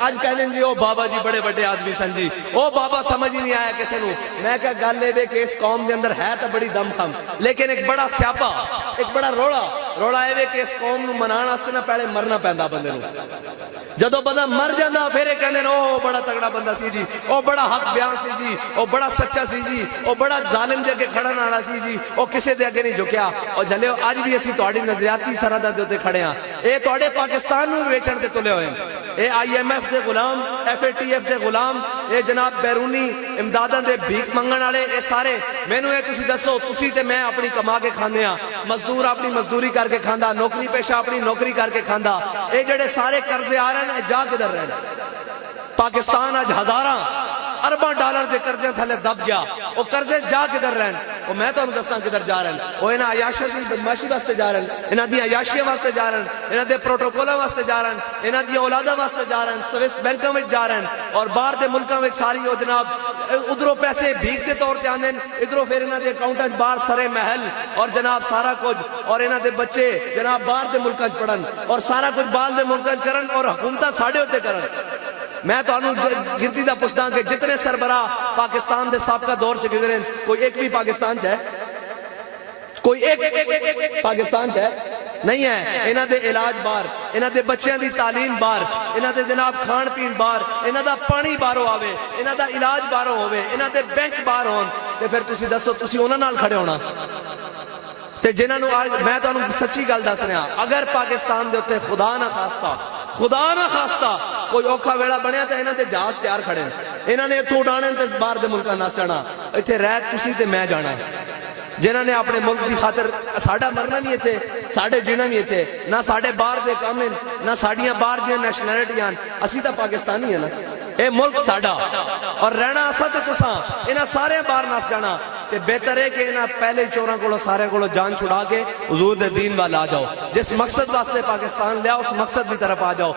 اج کہہ دیں جی او بابا جی بڑے بڑے آدمی سن جی او بابا سمجھ ہی نہیں آیا کسی نو میں کہا گل اے کہ اس قوم دے اندر ہے تو بڑی دم خم لیکن ایک بڑا سیاپا ایک بڑا روڑا اے کہ اس قوم نو منان واسطے نہ پہلے مرنا پیندا بندے نو جدو بندہ مر جانا پھر کہندے او بڑا تگڑا بندہ سی جی او بڑا حق بیان سی جی او بڑا سچا سی جی او بڑا ظالم دے اگے کھڑن والا سی جی او کسے دے اگے نہیں جھکیا او جھلیو اج بھی اسی تہاڈی نظریاتی سرحد دے اوتے کھڑے ہاں اے تہاڈے پاکستان نو ویچن تے تلے ہوئے اے I am F they Ghulam F A T F دے غلام اے جناب بیرونی امداداں دے بھیک منگن والے اے سارے مینوں اے تسی دسو تسی تے میں اپنی کما کے کھاندے ہاں مزدور اپنی مزدوری کر کے کھاندا نوکری پیشہ اپنی نوکری کر کے کھاندا اے جڑے سارے قرضے آ رہے ہیں جا کدھر رہے ہیں پاکستان آج ہزاراں ارباں ڈالر دے قرضے تھلے دب گیا وہ قرضے جا کدھر رہن وہ میں تو دسنا کدھر جا رہے ہیں وہ انہاں عیاشیاں دی بدماشی واسطے جا رہے ہیں انہاں دی عیاشیاں واسطے جا رہے ہیں انہاں دے پروٹوکولاں واسطے جا رہے ہیں انہاں دی اولاداں واسطے جا رہے ہیں سوئس بینکاں وچ جا رہے ہیں اور باہر دے ملکاں وچ ساری وہ جناب ادھروں پیسے بھیک دے طور تے آندے ادھروں پھر انہاں دے اکاؤنٹنٹ باہر سرے محل اور جناب سارا کچھ اور انہاں دے بچے جناب باہر دے ملکاں وچ پڑھن اور سارا کچھ باہر دے ملکاں وچ کرن اور حکومتاں ساڈے اوتے کرن میں تو انہوں گنتی دا پوچھتا کہ جتنے سربراہ پاکستان دے سابقہ دور سے گزرے کوئی ایک بھی پاکستان چاہے کوئی ایک پاکستان چاہے نہیں ہے انہاں دے علاج بار انہاں دے بچیاں دی تعلیم بار انہاں دے جناب کھان پین بار انہاں دا پانی بارو آوے انہاں دا علاج بارو ہوئے انہاں دے بینک بار ہون تے پھر تسی دسو تسی انہاں نال کھڑے ہونا تے جنہاں نو آج میں تو انہوں سچی گل دس رہا اگر پاکستان دے ہوتے خدا نہ خواستہ کوئی اوکھا ویڑا بنیا تو انہاں دے جہاز تیار کھڑے ہیں انہاں نے اتھو اڑانے تے باہر دے ملکاں نہ جانا اتھے رہت تسی تے میں جانا جنہاں نے اپنے ملک دی خاطر ساڈا مرنا نہیں تھے ساڈے جینا نہیں تھے نہ ساڈے باہر دے کام ہیں نہ ساڈیاں باہر دیاں نیشنلٹیاں اسی تا پاکستانی ہیں نا اے ملک ساڈا اور رہنا اسا تے تساں انہاں سارے باہر نس جانا تے بہتر ہے کہ انہاں پہلے چوراں کولو سارے کولو جان چھڑا کے حضور دے دین وال آ جاؤ جس مقصد واسطے پاکستان لیا اس مقصد کی طرف آ جاؤ